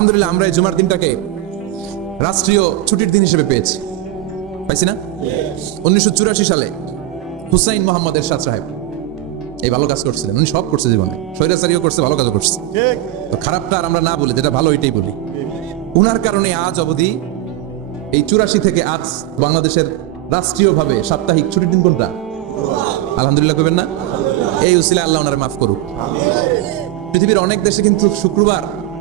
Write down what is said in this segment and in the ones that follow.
আলহামদুলিল্লাহ আমরা এই জুমার দিনটাকে রাষ্ট্রীয় ছুটির দিন হিসেবে পেয়েছি। পাইছি না? উনিশশো চুরাশি সালে হুসাইন মোহাম্মদ এরশাদ সাহেব এই ভালো কাজ করছিলেন। উনি সব করছে জীবনে। স্বৈরাচারীও করছে ভালো কাজও করছে। তো খারাপটা আর আমরা না বলি যেটা ভালো এটাই বলি। উনার কারণে আজ অবধি এই চুরাশি থেকে আজ বাংলাদেশের রাষ্ট্রীয়ভাবে সাপ্তাহিক ছুটির দিন কোনটা? আলহামদুলিল্লাহ করবেন না? এই উসিলা আল্লাহ ওনারে মাফ করুক। পৃথিবীর অনেক দেশে কিন্তু শুক্রবার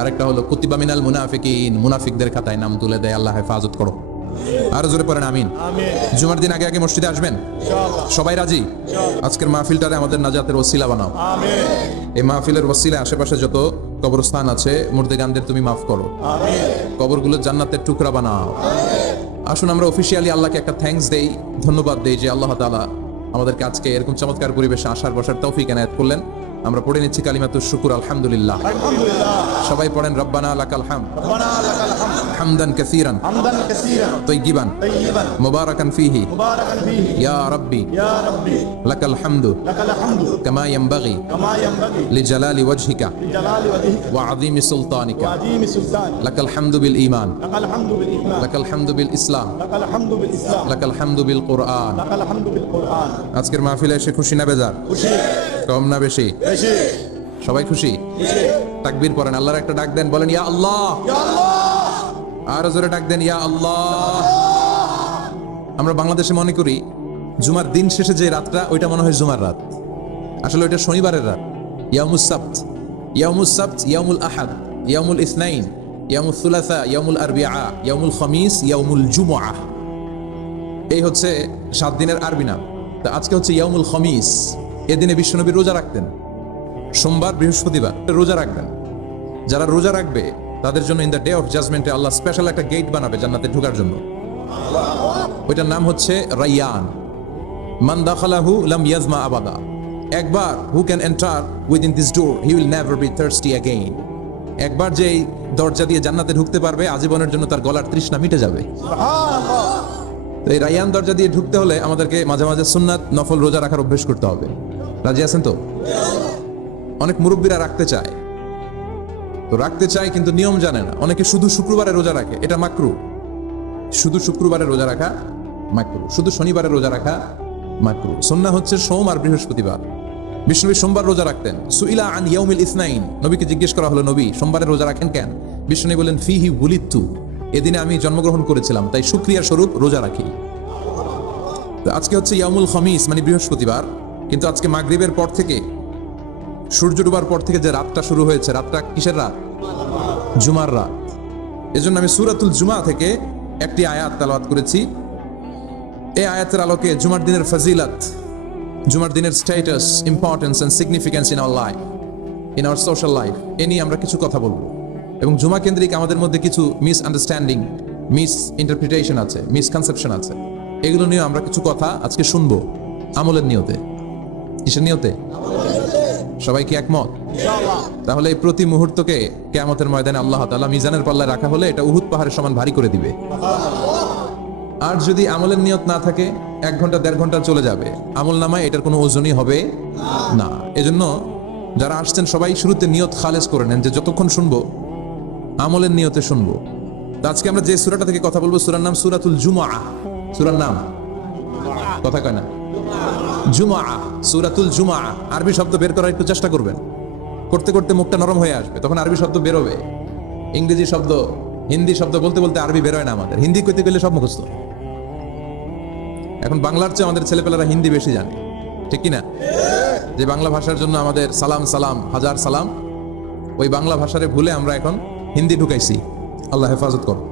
আরেকটা হলো কুতিবা মিনাল মুনাফিকিন মুনাফিকদের খাতায় নাম তুলে দেয় আল্লাহ হেফাজত করো। আরও জোরে পড়েন আমিন। জুমার দিন আগে আগে মসজিদে আসবেন? সবাই রাজি? আজকের মাহফিলটারে আমাদের নাজাতের ওসিলা বানাও। এই মাহফিলের ওসিলা আশেপাশে যত কবরস্থান আছে মুর্দেগানদের তুমি মাফ করো। কবরগুলো জান্নাতের টুকরা বানাও। আসুন আমরা অফিসিয়ালি আল্লাহকে একটা থ্যাঙ্কস দেই ধন্যবাদ দেই যে আল্লাহ তাআলা আমাদেরকে আজকে এরকম চমৎকার পরিবেশে আসার বসার তৌফিক এনায়ত করলেন। আমরা পড়ে নিচ্ছি কালিমাতুর শুকুর আলহামদুলিল্লাহ। সবাই পড়েন রব্বানা আলাকাল হাম রব্বানা আলাকাল হামদান কাসীরান হামদান কাসীরান তাইয়িবান তাইয়িবান মুবারাকান ফীহি মুবারাকান ফীহি ইয়া রাব্বি ইয়া রাব্বি লাকাল হামদু লাকাল হামদু কামা ইয়ানবাগি কামা ইয়ানবাগি লিজালালি ওয়াজহিকা লিজালালি ওয়াজহিকা ওয়া আযীমি সুলতানিকা ওয়া আযীমি সুলতানিকা লাকাল হামদু বিল ঈমান লাকাল হামদু বিল ঈমান লাকাল হামদু বিল ইসলাম লাকাল হামদু বিল ইসলাম লাকাল হামদু বিল কুরআন লাকাল হামদু বিল আজকের মাহফিলে এসে খুশি না বেজার? কম না বেশি? সবাই খুশি। তাকবীর পড়েন আল্লাহর একটা ডাক দেন বলেন ইয়া আল্লাহ! ইয়া আল্লাহ! আর জোরে ডাক দেন, ইয়া আল্লাহ। আমরা বাংলাদেশে মনে করি, জুমার দিন শেষে যে রাতটা, ওইটা মনে হয় জুমার রাত। আসলে ওইটা শনিবারের রাত। ইয়ামুস সাবত ইয়ামুস সাবত ইয়ামুল আহাদ ইয়ামুল ইসনাইন ইয়ামুল সুলাসা ইয়ামুল আরবিআ ইয়ামুল খমিস ইয়ামুল জুমআ। এই হচ্ছে সাত দিনের আরবি নাম। তো আজকে হচ্ছে ইয়ামুল খমিস। এদিনে বিশ্বনবী রোজা রাখতেন। সোমবার বৃহস্পতিবার রোজা রাখবেন। যারা রোজা রাখবে তাদের জন্য ইন দ্য ডে অফ জাজমেন্টে আল্লাহ স্পেশাল একটা গেট বানাবে জান্নাতে ঢোকার জন্য। ওইটার নাম হচ্ছে রাইয়ান। মান দাখালাহু লাম ইয়াজমা আবাদা। একবার who can enter within this door he will never be thirsty again একবার যে দরজা দিয়ে জান্নাতে ঢুকতে পারবে, আজীবনের জন্য তার গলার তৃষ্ণা মিটে যাবে। তো এই রায়ান দরজা দিয়ে ঢুকতে হলে আমাদেরকে মাঝে মাঝে সুন্নাত, নফল রোজা রাখার অভ্যেস করতে হবে। রাজি আছেন তো? অনেক মুরব্বীরা রাখতে চায়। তো রাখতে চায় কিন্তু নিয়ম জানে না। অনেকে শুধু শুক্রবারে রোজা রাখে, এটা মাকরু। শুধু শুক্রবারে রোজা রাখা মাকরু, শুধু শনিবারে রোজা রাখা মাকরু। সন্না হচ্ছে সোম আর বৃহস্পতিবার। বিষ্ণবী সোমবার রোজা রাখতেন। সুইলা আন ইয়াউমিল ইসনাইন। নবীকে জিজ্ঞেস করা হলো, নবী, সোমবারে রোজা রাখেন কেন? বিষ্ণু বলেন ফিহি বুলিত্তু এদিনে আমি জন্মগ্রহণ করেছিলাম, তাই সুক্রিয়া স্বরূপ রোজা রাখি। আজকে হচ্ছে ইয়ামুল খমিস মানে বৃহস্পতিবার। কিন্তু আজকে মাগরিবের পর থেকে, সূর্য ডুবার পর থেকে যে রাতটা শুরু হয়েছে, রাতটা কিসের রাত? জুমার রাত। এজন্য আমি সুরাতুল জুমা থেকে একটি আয়াত তালাওয়াত করেছি। এই আয়াতের আলোকে জুমার দিনের ফজিলত, জুমার দিনের status importance and significance in our life in our social life এ নিয়ে আমরা কিছু কথা বলব। এবং জুমা কেন্দ্রিক আমাদের মধ্যে কিছু মিস আন্ডারস্ট্যান্ডিং মিস ইন্টারপ্রিটেশন আছে মিসকনসেপশন আছে। এগুলো নিয়ে আমরা কিছু কথা আজকে শুনব, আমলের নিয়তে। কিসের নিয়তে? সবাই কি একমত তাহলে এই প্রতি মুহূর্তকে কেয়ামতের ময়দানে আল্লাহ তাআলা মিজানের পাল্লায় রাখা হলে এটা উহুদ পাহাড়ের সমান ভারী করে দিবে। আর যদি আমলের নিয়ত না থাকে এক ঘণ্টা দেড় ঘণ্টা চলে যাবে। আমল নামায় এটার কোনো ওজনই হবে না। এজন্য যারা আসছেন সবাই শুরুতে নিয়ত খালেজ করে নেন যে যতক্ষণ শুনব আমলের নিয়তে শুনব। তো আজকে আমরা যে সুরাটা থেকে কথা বলব সুরার নাম সুরাতুল জুমা সুরার নাম? কথা কয় না? জুমা সুরাতুল জুমা আরবি শব্দ বের করার একটু চেষ্টা করবেন। করতে করতে মুখটা নরম হয়ে আসবে, তখন আরবি শব্দ বেরোবে। ইংরেজি শব্দ, হিন্দি শব্দ বলতে বলতে আরবি বেরোয় না আমাদের। হিন্দি কইতে গেলে সব মুখস্থ। এখন বাংলার চেয়ে আমাদের ছেলেপেলেরা হিন্দি বেশি জানে। ঠিক কি না যে বাংলা ভাষার জন্য আমাদের সালাম সালাম, হাজার সালাম, ওই বাংলা ভাষারে ভুলে আমরা এখন হিন্দি ঢুকাইছি। আল্লাহ হেফাজত করো